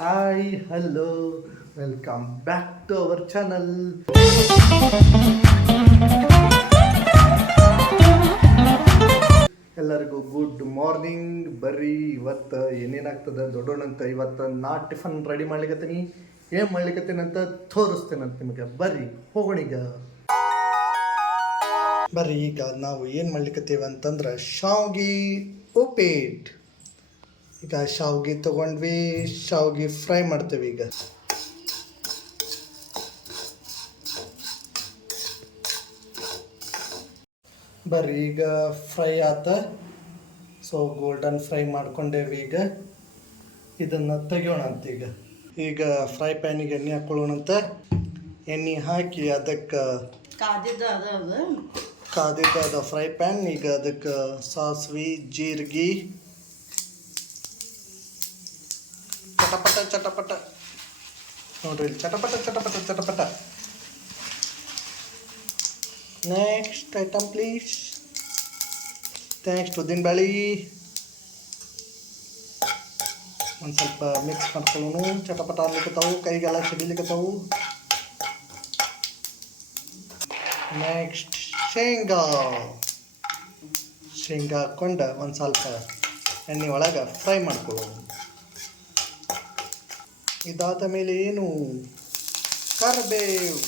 Hi hello welcome back to our channel. ಎಲ್ಲರಿಗೂ good morning. ಬರ್ರಿ ಇವತ್ತು ಏನೇನಾಗ್ತದೆ ದೊಡ್ಡೋಣಂತ. ಇವತ್ತು ನಾ ಟಿಫನ್ ರೆಡಿ ಮಾಡ್ಲಿಕತ್ತೀನಿ. ಏನು ಮಾಡ್ಲಿಕತ್ತೀನಂತ ತೋರಿಸ್ತೇನಂತ ನಿಮಗೆ. ಬರ್ರಿ ಹೋಗೋಣ ಈಗ. ಬರ್ರಿ ಈಗ ನಾವು ಏನು ಮಾಡ್ಲಿಕತ್ತೀವಿ ಅಂತಂದ್ರೆ ಶಾವ್ಗೆ ಉಪ್ಪಿಟ್ಟು. ಈಗ ಶಾವ್ಗೆ ತೊಗೊಂಡ್ವಿ, ಶಾವ್ಗೆ ಫ್ರೈ ಮಾಡ್ತೇವೆ ಈಗ. ಬರ್ರಿ ಈಗ ಫ್ರೈ ಆತ. ಸೊ ಗೋಲ್ಡನ್ ಫ್ರೈ ಮಾಡ್ಕೊಂಡೇವಿ. ಈಗ ಇದನ್ನು ತೆಗಿಯೋಣ ಅಂತ. ಈಗ ಫ್ರೈ ಪ್ಯಾನಿಗೆ ಎಣ್ಣೆ ಹಾಕ್ಕೊಳ್ಳೋಣಂತ. ಎಣ್ಣೆ ಹಾಕಿ ಅದಕ್ಕೆ ಕಾದಿದ್ದ ಫ್ರೈ ಪ್ಯಾನ್. ಈಗ ಅದಕ್ಕೆ ಸಾಸಿವೆ, ಜೀರಿಗೆ, ಚಟಪಟ ಚಟಪಟ ನೋಡ್ರಿ, ಚಟಪಟ ಚಟಪಟ ಚಟಪಟ. Next item please. ನೆಕ್ಸ್ಟ್ ಉದ್ದಿನ ಬೇಳೆ ಒಂದು ಸ್ವಲ್ಪ ಮಿಕ್ಸ್ ಮಾಡ್ಕೊಳ್ಳೋಣ. ಚಟಪಟ ಅನ್ಲಿಕ್ಕತ್ತಾವು, ಕೈಗೆಲ್ಲ ಸಿಡಿಲಿಕ್ಕತ್ತಾವು. ನೆಕ್ಸ್ಟ್ ಶೇಂಗಾ ಹಾಕ್ಕೊಂಡು ಒಂದು ಸ್ವಲ್ಪ ಎಣ್ಣೆ ಒಳಗೆ ಫ್ರೈ ಮಾಡ್ಕೊಳ್ಳೋಣ. ಇದಾದ ಮೇಲೆ ಏನು, ಕರಿಬೇವು.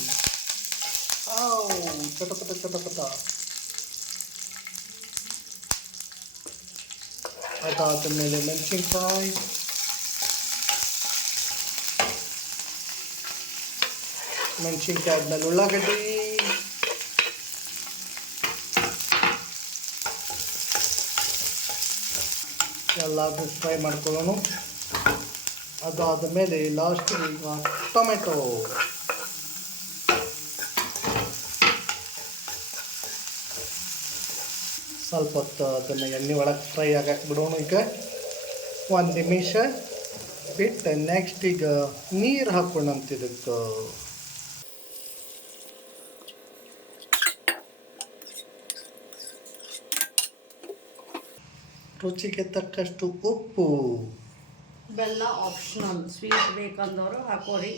ಚಟಪಟ ಚಟಪಟ. ಅದಾದ ಮೇಲೆ ಮೆಣಸಿನ್ಕಾಯಿ, ಆದ್ಮೇಲೆ ಉಳ್ಳಾಗಡ್ಡಿ, ಎಲ್ಲದೂ ಫ್ರೈ ಮಾಡ್ಕೊಳ್ಳೋಣ. ಅದಾದ ಮೇಲೆ ಲಾಸ್ಟಿಗೆ ಈಗ ಟೊಮೆಟೊ. ಸ್ವಲ್ಪ ಹೊತ್ತು ಅದನ್ನು ಎಣ್ಣೆ ಒಳಗೆ ಫ್ರೈ ಆಗಕ್ಕೆ ಬಿಡೋಣ. ಈಗ 1 ನಿಮಿಷ ಬಿಟ್ಟು ನೆಕ್ಸ್ಟ್ ಈಗ ನೀರು ಹಾಕ್ಕೊಂಡಂತ ಇದಕ್ಕೆ. ರುಚಿಗೆ ತಕ್ಕಷ್ಟು ಉಪ್ಪು. ಬೆಲ್ಲ ಆಪ್ಷನಲ್, ಸ್ವೀಟ್ ಬೇಕಂದವರು ಹಾಕೋರಿ.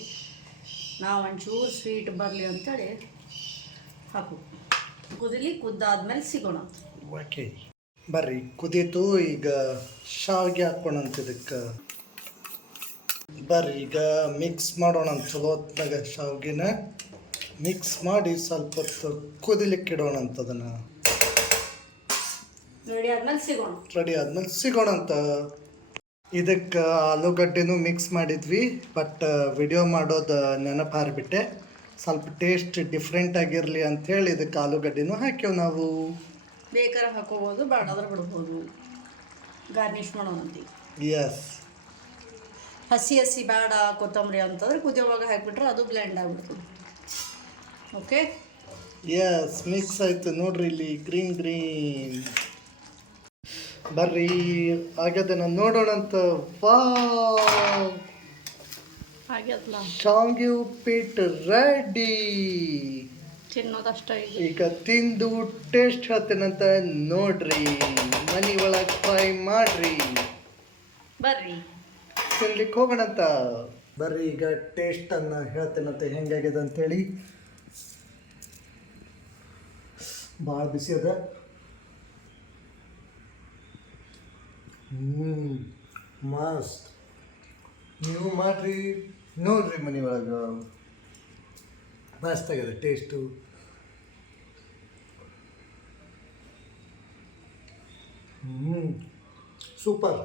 ನಾವು ಒಂಚೂರು ಸ್ವೀಟ್ ಬರಲಿ ಅಂತೇಳಿ ಹಾಕು. ಕುದ್ದಾದ್ಮೇಲೆ ಸಿಗೋಣ. ಓಕೆ ಬರ್ರಿ, ಕುದೀತು. ಈಗ ಶಾವಿಗೆ ಹಾಕ್ಕೊಂಡಂತ ಇದಕ್ಕೆ. ಬರ್ರಿ ಈಗ ಮಿಕ್ಸ್ ಮಾಡೋಣ. ಚಲೋ ಹೊತ್ತಾಗ ಶಾವಿಗೆನ ಮಿಕ್ಸ್ ಮಾಡಿ ಸ್ವಲ್ಪ ಹೊತ್ತು ಕುದಿಲಿಕ್ಕೆ ಇಡೋಣ ಅಂತ. ಅದನ್ನು ರೆಡಿ ಆದ್ಮೇಲೆ ಸಿಗೋಣ ಅಂತ. ಇದಕ್ಕೆ ಆಲೂಗಡ್ಡೆನೂ ಮಿಕ್ಸ್ ಮಾಡಿದ್ವಿ, ಬಟ್ ವಿಡಿಯೋ ಮಾಡೋದು ನೆನಪು ಹಾರಿಬಿಟ್ಟೆ. ಸ್ವಲ್ಪ ಟೇಸ್ಟ್ ಡಿಫ್ರೆಂಟ್ ಆಗಿರಲಿ ಅಂಥೇಳಿ ಇದಕ್ಕೆ ಆಲೂಗಡ್ಡೆನೂ ಹಾಕ್ಯವು ನಾವು. ಬೇಕಾದ್ರೆ ಹಾಕೋಬೋದು, ಬೇಡಾದ್ರೆ ಬಿಡ್ಬೋದು. ಗಾರ್ನಿಷ್ ಮಾಡೋಣಂತ. ಎಸ್, ಹಸಿ ಬೇಡ ಕೊತ್ತಂಬರಿ ಅಂತಂದ್ರೆ ಕುದಿಯೋವಾಗ ಹಾಕಿಬಿಟ್ರೆ ಅದು ಬ್ಲೆಂಡ್ ಆಗಿಬಿಡ್ತದೆ. ಓಕೆ, ಎಸ್, ಮಿಕ್ಸ್ ಆಯಿತು ನೋಡ್ರಿ. ಇಲ್ಲಿ ಗ್ರೀನ್ ಬರ್ರಿ ಆಗ್ಯದನ್ನ ನೋಡೋಣ ಅಂತ. ಶಾವ್ಗೆ ಉಪ್ಪಿಟ್ಟು ರೆಡಿ. ತಿನ್ನೋದಷ್ಟ. ಈಗ ತಿಂದು ಟೇಸ್ಟ್ ಹೇಳ್ತೇನಂತ ನೋಡ್ರಿ. ಮನೆ ಒಳಗೆ ಫ್ರೈ ಮಾಡ್ರಿ. ಬರ್ರಿ ತಿನ್ಲಿಕ್ಕೆ ಹೋಗೋಣಂತ. ಬರ್ರಿ ಈಗ ಟೇಸ್ಟನ್ನು ಹೇಳ್ತೇನಂತೆ ಹೆಂಗಾಗಿದೆ ಅಂಥೇಳಿ. ಭಾಳ ಬಿಸಿ ಅದ. ಮಸ್ತ್. ನೀವು ಮಾಡ್ರಿ ನೋಡ್ರಿ ಮನೆ ಒಳಗೆ. ಮಸ್ತ್ ಆಗಿದೆ ಟೇಸ್ಟು. ಸೂಪರ್.